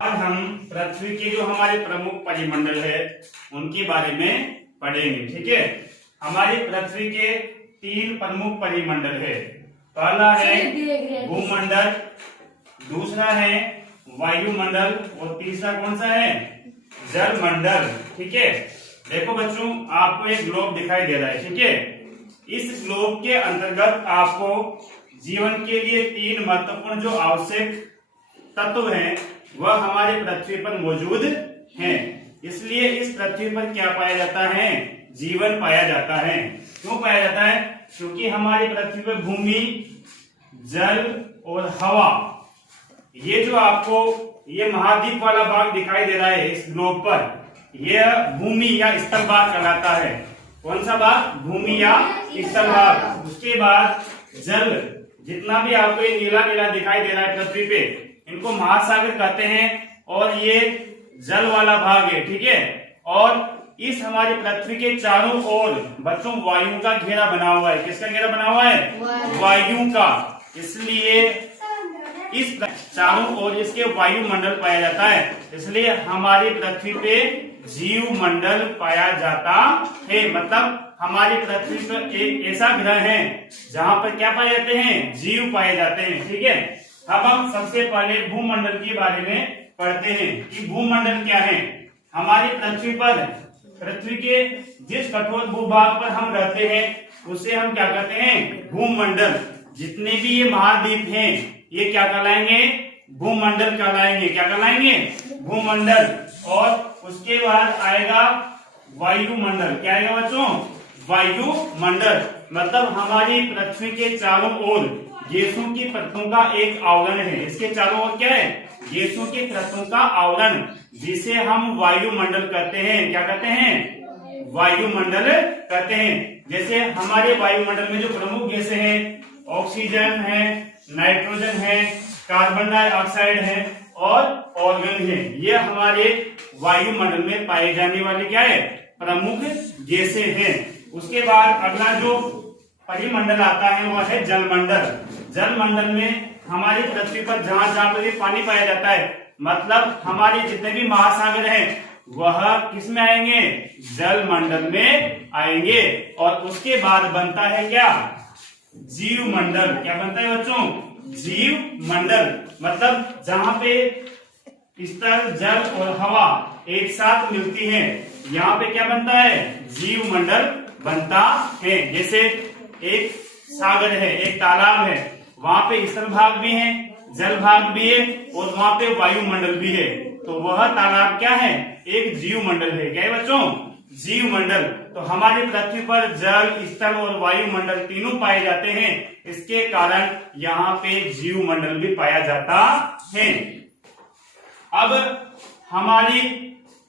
आज हम पृथ्वी के जो हमारे प्रमुख परिमंडल है उनके बारे में पढ़ेंगे। ठीक है, हमारी पृथ्वी के 3 प्रमुख परिमंडल है। पहला है भूमंडल, दूसरा है वायुमंडल और तीसरा कौन सा है? जलमंडल। ठीक है, देखो बच्चों, आपको एक ग्लोब दिखाई दे रहा है। ठीक है, इस ग्लोब के अंतर्गत आपको जीवन के लिए 3 महत्वपूर्ण जो आवश्यक तत्व हैं वह हमारे पृथ्वी पर मौजूद हैं। इसलिए इस पृथ्वी पर क्या पाया जाता है? जीवन पाया जाता है। क्यों पाया जाता है? क्योंकि हमारी पृथ्वी पर भूमि, जल और हवा, ये जो आपको ये महाद्वीप वाला भाग दिखाई दे रहा है इस ग्लोब पर, यह भूमि या स्थल भाग कहलाता है। कौन सा भाग? भूमि या स्थल भाग। उसके बाद जल, जितना भी आपको ये नीला नीला दिखाई दे रहा है पृथ्वी पे, इनको महासागर कहते हैं और ये जल वाला भाग है। ठीक है, और इस हमारी पृथ्वी के चारों ओर बच्चों वायु का घेरा बना हुआ है। किसका घेरा बना हुआ है? वायु का। इसलिए इस चारों ओर इसके वायुमंडल पाया जाता है। इसलिए हमारी पृथ्वी पे जीव मंडल पाया जाता है। मतलब हमारी पृथ्वी पर एक ऐसा ग्रह है जहां पर क्या पाए जाते हैं? जीव पाए जाते हैं। ठीक है, अब हम सबसे पहले भूमंडल के बारे में पढ़ते हैं कि भूमंडल क्या है। हमारी पृथ्वी पर, पृथ्वी के जिस कठोर भूभाग पर हम रहते हैं उसे हम क्या कहते हैं? भूमंडल। जितने भी ये महाद्वीप हैं ये क्या कहलाएंगे? भूमंडल कहलाएंगे। क्या कहलाएंगे? भूमंडल। और उसके बाद आएगा वायुमंडल। क्या आएगा बच्चों? वायुमंडल। मतलब हमारी पृथ्वी के चारों ओर गैसों की परतों का एक आवरण है। इसके चारों ओर क्या है? गैसों की परतों का आवरण, जिसे हम वायुमंडल कहते हैं। क्या कहते हैं? वायुमंडल कहते हैं। जैसे हमारे वायुमंडल में जो प्रमुख गैसें हैं, ऑक्सीजन है, नाइट्रोजन है, कार्बन डाइऑक्साइड है और ऑर्गन है। ये हमारे वायुमंडल में पाए जाने वाले क्या है? प्रमुख गैसें हैं। उसके बाद अगला जो परिमंडल आता है वह है जलमंडल। जलमंडल में हमारी पृथ्वी पर जहां जहां पर पानी पाया जाता है, मतलब हमारे जितने भी महासागर हैं वह किस में आएंगे? जलमंडल में आएंगे। और उसके बाद बनता है क्या? जीव मंडल। क्या बनता है बच्चों? जीव मंडल। मतलब जहां पे स्थल, जल और हवा एक साथ मिलती हैं, यहाँ पे क्या बनता है? जीव मंडल बनता है। जैसे एक सागर है, एक तालाब है, वहां पे स्थल भाग भी है, जल भाग भी है और वहां पे वायुमंडल भी है, तो वह तालाब क्या है? एक जीव मंडल है। क्या है बच्चों? जीव मंडल। तो हमारी पृथ्वी पर जल, स्थल और वायुमंडल तीनों पाए जाते हैं। इसके कारण यहाँ पे जीव मंडल भी पाया जाता है। अब हमारी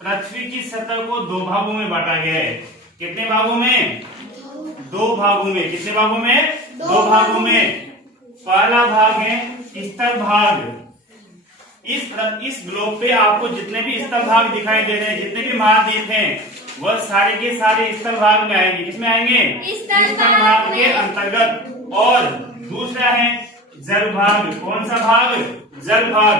पृथ्वी की सतह को 2 भागों में बांटा गया है। कितने भागों में? 2 भागों में। कितने भागों में? 2 भागों में। पहला भाग है स्थल भाग। इस ग्लोब पे आपको जितने भी स्थल भाग दिखाई दे रहे हैं, जितने भी महाद्वीप हैं, वह सारे के सारे स्थल भाग में आएंगे। किसमें आएंगे? स्थल भाग के अंतर्गत। और दूसरा है जल भाग। कौन सा भाग? जल भाग।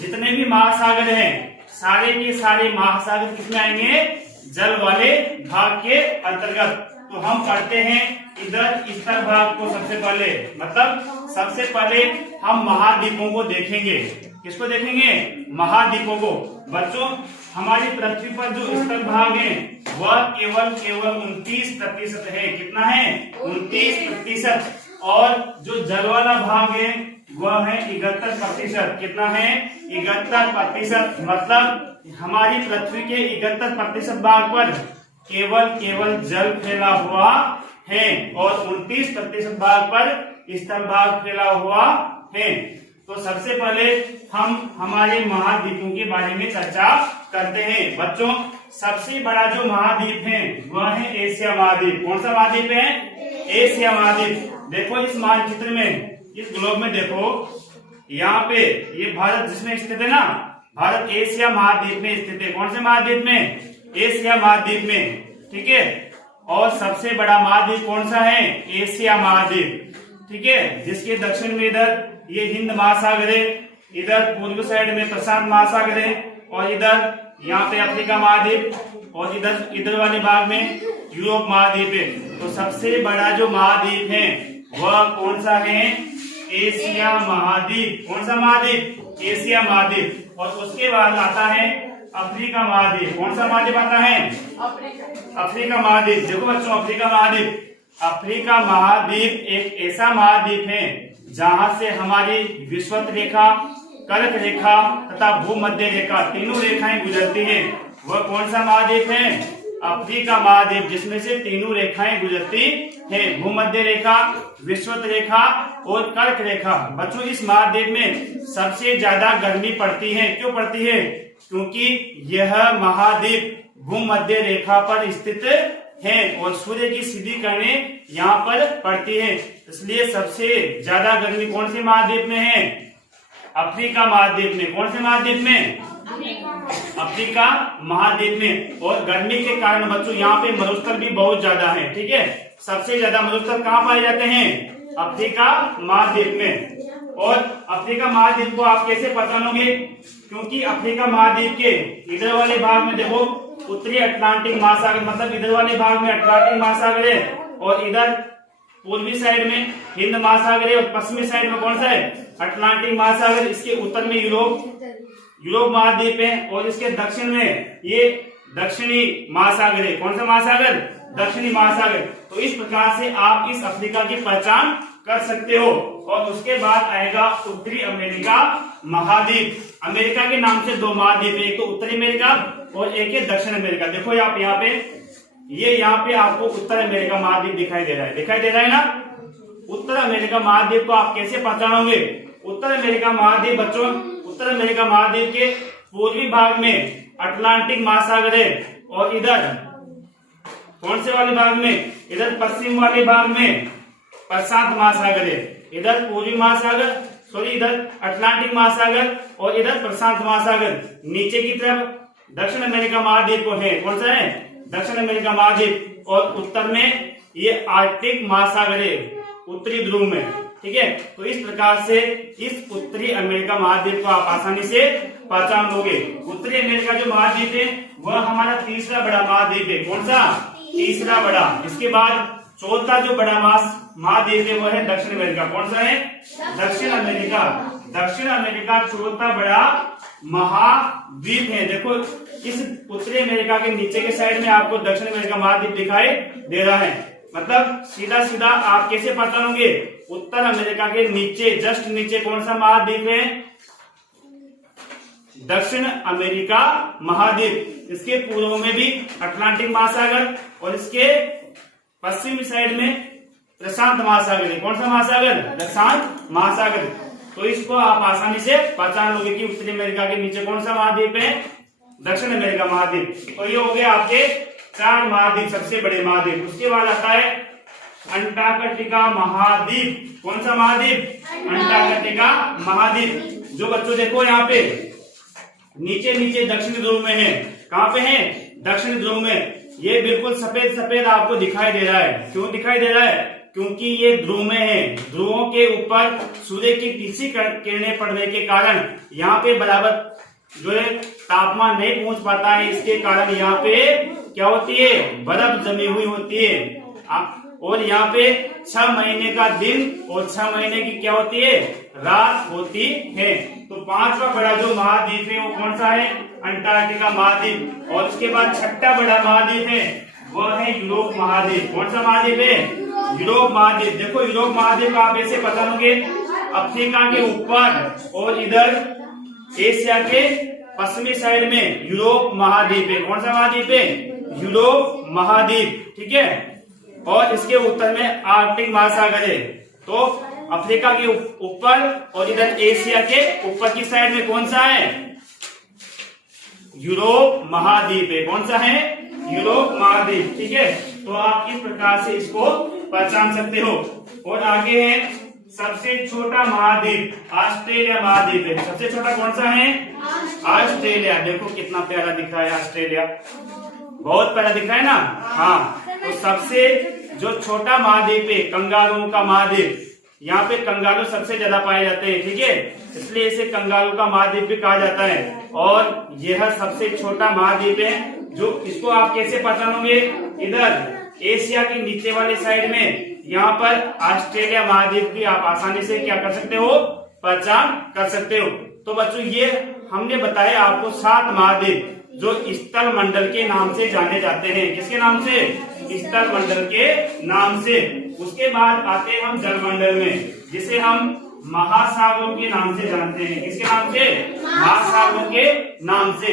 जितने भी महासागर हैं सारे के सारे महासागर किसमें आएंगे? जल वाले भाग के अंतर्गत। तो हम पढ़ते हैं इधर स्थल भाग को सबसे पहले। मतलब सबसे पहले हम महाद्वीपों को देखेंगे। किसको देखेंगे? महाद्वीपों को। बच्चों, हमारी पृथ्वी पर जो स्थल भाग है वह केवल 29% है। कितना है? 29%। और जो जल वाला भाग है वह है 71%। कितना है? 71%। मतलब हमारी पृथ्वी के 71% भाग पर केवल जल फैला हुआ है और 29% भाग पर स्थल भाग फैला हुआ है। तो सबसे पहले हम हमारे महाद्वीपों के बारे में चर्चा करते हैं। बच्चों, सबसे बड़ा जो महाद्वीप है वह है एशिया महाद्वीप। कौन सा महाद्वीप है? एशिया महाद्वीप। देखो इस मानचित्र में, इस ग्लोब में देखो, यहाँ पे ये भारत जिसमें स्थित है ना, भारत एशिया महाद्वीप में स्थित है। कौन से महाद्वीप में? एशिया महाद्वीप में। ठीक है, और सबसे बड़ा महाद्वीप कौन सा है? एशिया महाद्वीप। ठीक है, जिसके दक्षिण में इधर ये हिंद महासागर है इधर पूर्वी साइड में प्रशांत महासागर है, और इधर यहाँ पे अफ्रीका महाद्वीप, और इधर वाले भाग में यूरोप महाद्वीप है। तो सबसे बड़ा जो महाद्वीप है वह कौन सा है? एशिया महाद्वीप। कौन सा महाद्वीप? एशिया महाद्वीप। और उसके बाद आता है अफ्रीका महाद्वीप। कौन सा महाद्वीप आता है? अफ्रीका महाद्वीप। देखो बच्चों, अफ्रीका महाद्वीप एक ऐसा महाद्वीप है जहां से हमारी विषुवत रेखा, कर्क रेखा तथा भूमध्य रेखा तीनों रेखाएं गुजरती है। वह कौन सा महाद्वीप है? अफ्रीका महाद्वीप, जिसमें से तीनों रेखाएं गुजरती है, भूमध्य रेखा, विषुवत रेखा और कर्क रेखा। बच्चों, इस महाद्वीप में सबसे ज्यादा गर्मी पड़ती है। क्यों पड़ती है? क्योंकि यह महाद्वीप भूमध्य रेखा पर स्थित है और सूर्य की सीधी किरणें यहाँ पर पड़ती है, इसलिए सबसे ज्यादा गर्मी कौन से महाद्वीप में है? अफ्रीका महाद्वीप में। कौन से महाद्वीप में? अफ्रीका महाद्वीप में। और गर्मी के कारण बच्चों यहाँ पे मरुस्थल भी बहुत ज्यादा है। ठीक है, सबसे ज्यादा मरुस्थल कहाँ पाए जाते हैं? अफ्रीका महाद्वीप में। और अफ्रीका महाद्वीप को आप कैसे पहचानोगे? क्योंकि अफ्रीका महाद्वीप के इधर वाले भाग में देखो उत्तरी अटलांटिक महासागर, मतलब इधर वाले भाग में अटलांटिक महासागर है, और इधर पूर्वी साइड में हिंद महासागर है, और पश्चिमी साइड में कौन सा है? अटलांटिक महासागर। इसके उत्तर में यूरोप महाद्वीप है, और इसके दक्षिण में ये दक्षिणी महासागर है। कौन सा महासागर? दक्षिणी महासागर। तो इस प्रकार से आप इस अफ्रीका की पहचान कर सकते हो। और उसके बाद आएगा उत्तरी अमेरिका महाद्वीप। अमेरिका के नाम से दो महाद्वीप है, एक तो उत्तरी अमेरिका और एक है दक्षिण अमेरिका। देखो आप यहाँ पे आपको उत्तर अमेरिका महाद्वीप दिखाई दे रहा है ना। उत्तर अमेरिका महाद्वीप को आप कैसे पहचानोगे? उत्तर अमेरिका महाद्वीप बच्चों, उत्तर अमेरिका महाद्वीप के पूर्वी भाग में अटलांटिक महासागर है, और इधर कौन से वाले भाग में? इधर पश्चिम वाले भाग में प्रशांत महासागर है। इधर पूर्वी महासागर, इधर अटलांटिक महासागर और इधर प्रशांत महासागर। नीचे की तरफ दक्षिण अमेरिका महाद्वीप को है। कौन सा है? दक्षिण अमेरिका महाद्वीप। और उत्तर में ये आर्कटिक महासागर है, उत्तरी ध्रुव में। ठीक है, तो इस प्रकार से इस उत्तरी अमेरिका महाद्वीप को आप आसानी से पहचान लोगे। उत्तरी अमेरिका जो महाद्वीप है वह हमारा तीसरा बड़ा महाद्वीप है। कौन सा? तीसरा बड़ा। इसके बाद चौथा जो बड़ा महाद्वीप है वह है दक्षिण अमेरिका। कौन सा है? दक्षिण अमेरिका। दक्षिण अमेरिका चौथा बड़ा महाद्वीप है। देखो इस उत्तरी अमेरिका के नीचे के साइड में आपको दक्षिण अमेरिका महाद्वीप दिखाई दे रहा है। मतलब सीधा सीधा आप कैसे पहचानोगे? उत्तर अमेरिका के नीचे, जस्ट नीचे कौन सा महाद्वीप है? दक्षिण अमेरिका महाद्वीप। इसके पूर्व में भी अटलांटिक महासागर और इसके पश्चिमी साइड में प्रशांत महासागर है। कौन सा महासागर? प्रशांत महासागर। तो इसको आप आसानी से पहचान लोगे कि उत्तरी अमेरिका के नीचे कौन सा महाद्वीप है? दक्षिण अमेरिका महाद्वीप। तो ये हो गए आपके 4 महाद्वीप, सबसे बड़े महाद्वीप। उसके बाद आता है अंटार्कटिका महाद्वीप। कौन सा महाद्वीप? अंटार्कटिका महाद्वीप। जो बच्चों देखो यहाँ पे नीचे दक्षिण ध्रुव में है। कहाँ पे है? दक्षिण ध्रुव में। ये बिल्कुल सफेद सफेद आपको दिखाई दे रहा है। क्यों दिखाई दे रहा है? क्योंकि ये ध्रुव में है। ध्रुवों के ऊपर सूर्य की तीसरी किरणें पड़ने के कारण यहाँ पे बराबर जो है तापमान नहीं पहुंच पाता है। इसके कारण यहाँ पे क्या होती है? बर्फ जमी हुई होती है। और यहाँ पे 6 महीने का दिन और 6 महीने की क्या होती है? रात होती है। तो 5वां बड़ा जो महाद्वीप है वो कौन सा है? अंटार्कटिका महाद्वीप। और उसके बाद 6ठा बड़ा महाद्वीप है वह है यूरोप महाद्वीप। कौन सा महाद्वीप है? यूरोप महाद्वीप। देखो यूरोप महाद्वीप आप ऐसे पहचानोगे, अफ्रीका के ऊपर और इधर एशिया के पश्चिमी साइड में यूरोप महाद्वीप है। कौन सा महाद्वीप है? यूरोप महाद्वीप। ठीक है, और इसके उत्तर में आर्कटिक महासागर है। तो अफ्रीका के ऊपर और इधर एशिया के ऊपर की साइड में कौन सा है? यूरोप महाद्वीप है। कौन सा है? यूरोप महाद्वीप। ठीक है, तो आप इस प्रकार से इसको पहचान सकते हो। और आगे है सबसे छोटा महाद्वीप, ऑस्ट्रेलिया महाद्वीप है। सबसे छोटा कौन सा है? ऑस्ट्रेलिया। देखो कितना प्यारा दिख रहा है ऑस्ट्रेलिया, बहुत प्यारा दिख रहा है ना। हाँ, तो सबसे जो छोटा महाद्वीप है, कंगारुओं का महाद्वीप, यहाँ पे कंगारू सबसे ज्यादा पाए जाते हैं, ठीक है, इसलिए इसे कंगारू का महाद्वीप भी कहा जाता है। और यह सबसे छोटा महाद्वीप है, जो इसको आप कैसे पहचानोगे, इधर एशिया के नीचे वाले साइड में यहाँ पर ऑस्ट्रेलिया महाद्वीप की आप आसानी से क्या कर सकते हो, पहचान कर सकते हो। तो बच्चों ये हमने बताया आपको 7 महाद्वीप जो स्थल मंडल के नाम से जाने जाते हैं। किसके नाम से, स्थल मंडल के नाम से। उसके बाद आते हैं हम जलमंडल में, जिसे हम महासागरों के नाम से जानते हैं। किसके नाम से, महासागरों के नाम से।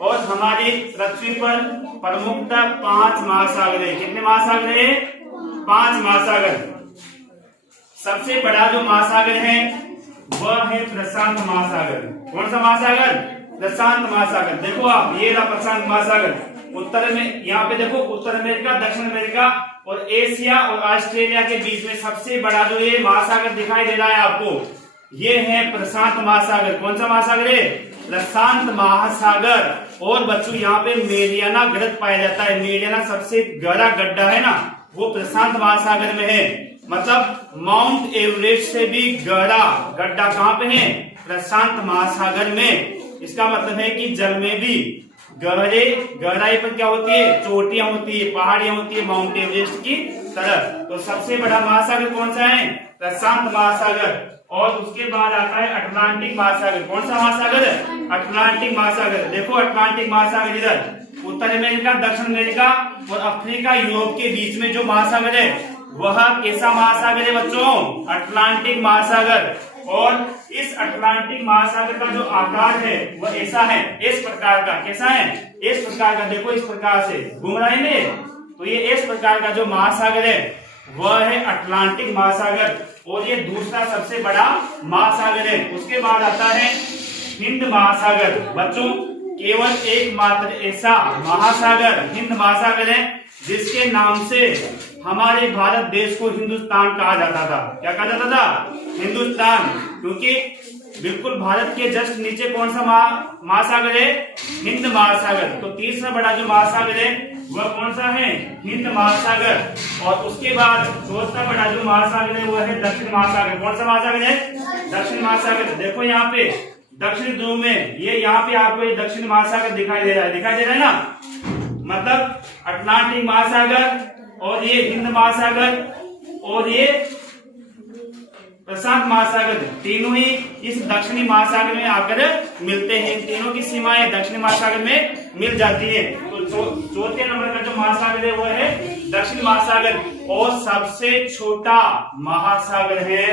और हमारी पृथ्वी पर प्रमुखतः 5 महासागर है। कितने महासागर है, 5 महासागर। सबसे बड़ा जो महासागर है वह है प्रशांत महासागर। कौन सा महासागर, प्रशांत महासागर। देखो आप, ये रहा प्रशांत महासागर। उत्तर में यहाँ पे देखो, उत्तर अमेरिका, दक्षिण अमेरिका और एशिया और ऑस्ट्रेलिया के बीच में सबसे बड़ा जो ये महासागर दिखाई दे रहा है आपको, ये है प्रशांत महासागर। कौन सा महासागर है, प्रशांत महासागर। और बच्चों यहाँ पे मेरियाना गड्ढा पाया जाता है। मेरियाना सबसे गहरा गड्ढा है ना, वो प्रशांत महासागर में है। मतलब माउंट एवरेस्ट से भी गहरा गड्ढा कहाँ पे है, प्रशांत महासागर में। इसका मतलब है कि जल में भी गहराई पर क्या होती है, चोटियां होती है, पहाड़ियां होती है, माउंट एवरेस्ट की तरह। तो सबसे बड़ा महासागर कौन सा है, प्रशांत महासागर। और उसके बाद आता है अटलांटिक महासागर। कौन सा महासागर, अटलांटिक महासागर। देखो अटलांटिक महासागर इधर उत्तर अमेरिका, दक्षिण अमेरिका और अफ्रीका, यूरोप के बीच में जो महासागर है वह कैसा महासागर है बच्चों, अटलांटिक महासागर। और इस अटलांटिक महासागर का जो आकार है वह ऐसा है, इस प्रकार का। कैसा है, इस प्रकार का। देखो इस प्रकार से घूम रहा है ना, तो ये इस प्रकार का जो महासागर है वह है अटलांटिक महासागर। और ये दूसरा सबसे बड़ा महासागर है। उसके बाद आता है हिंद महासागर। बच्चों केवल एकमात्र ऐसा महासागर हिंद महासागर है जिसके नाम से हमारे भारत देश को हिंदुस्तान कहा जाता था। क्या कहा जाता था, हिंदुस्तान। क्योंकि बिल्कुल भारत के जस्ट नीचे कौन सा महासागर है, हिंद महासागर। तो तीसरा बड़ा जो महासागर है वह कौन सा है, हिंद महासागर। और उसके बाद चौथा बड़ा जो महासागर है वह है दक्षिण महासागर। कौन सा महासागर है, दक्षिण महासागर। देखो यहाँ पे दक्षिण ध्रुव में ये यहाँ पे आपको ये दक्षिण महासागर दिखाई दे रहा है, दिखाई दे रहा है ना। मतलब अटलांटिक महासागर और ये हिंद महासागर और ये प्रशांत महासागर, तीनों ही इस दक्षिणी महासागर में आकर मिलते हैं। तीनों की सीमाएं दक्षिणी महासागर में मिल जाती है। तो चौथे नंबर का जो महासागर है वह है दक्षिण महासागर। और सबसे छोटा महासागर है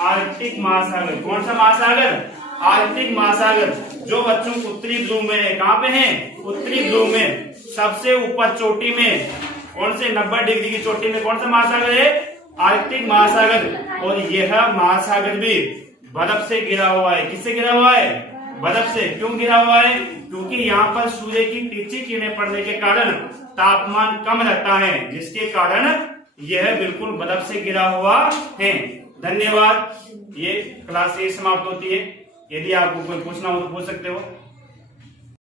आर्कटिक महासागर। कौन सा महासागर, आर्कटिक महासागर, जो बच्चों उत्तरी ध्रुव में है। कहाँ पे है, उत्तरी ध्रुव में सबसे ऊपर चोटी में, कौन से 90 डिग्री की चोटी में कौन सा महासागर है, आर्कटिक महासागर। और यह महासागर भी बर्फ से घिरा हुआ है। किससे घिरा हुआ है, बर्फ से। क्यों घिरा हुआ है, क्योंकि यहाँ पर सूर्य की तीखी किरणें पड़ने के कारण तापमान कम रहता है, जिसके कारण यह बिल्कुल बर्फ से घिरा हुआ है। धन्यवाद। ये क्लास समाप्त होती है। यदि आपको कोई पूछना हो तो पूछ सकते हो।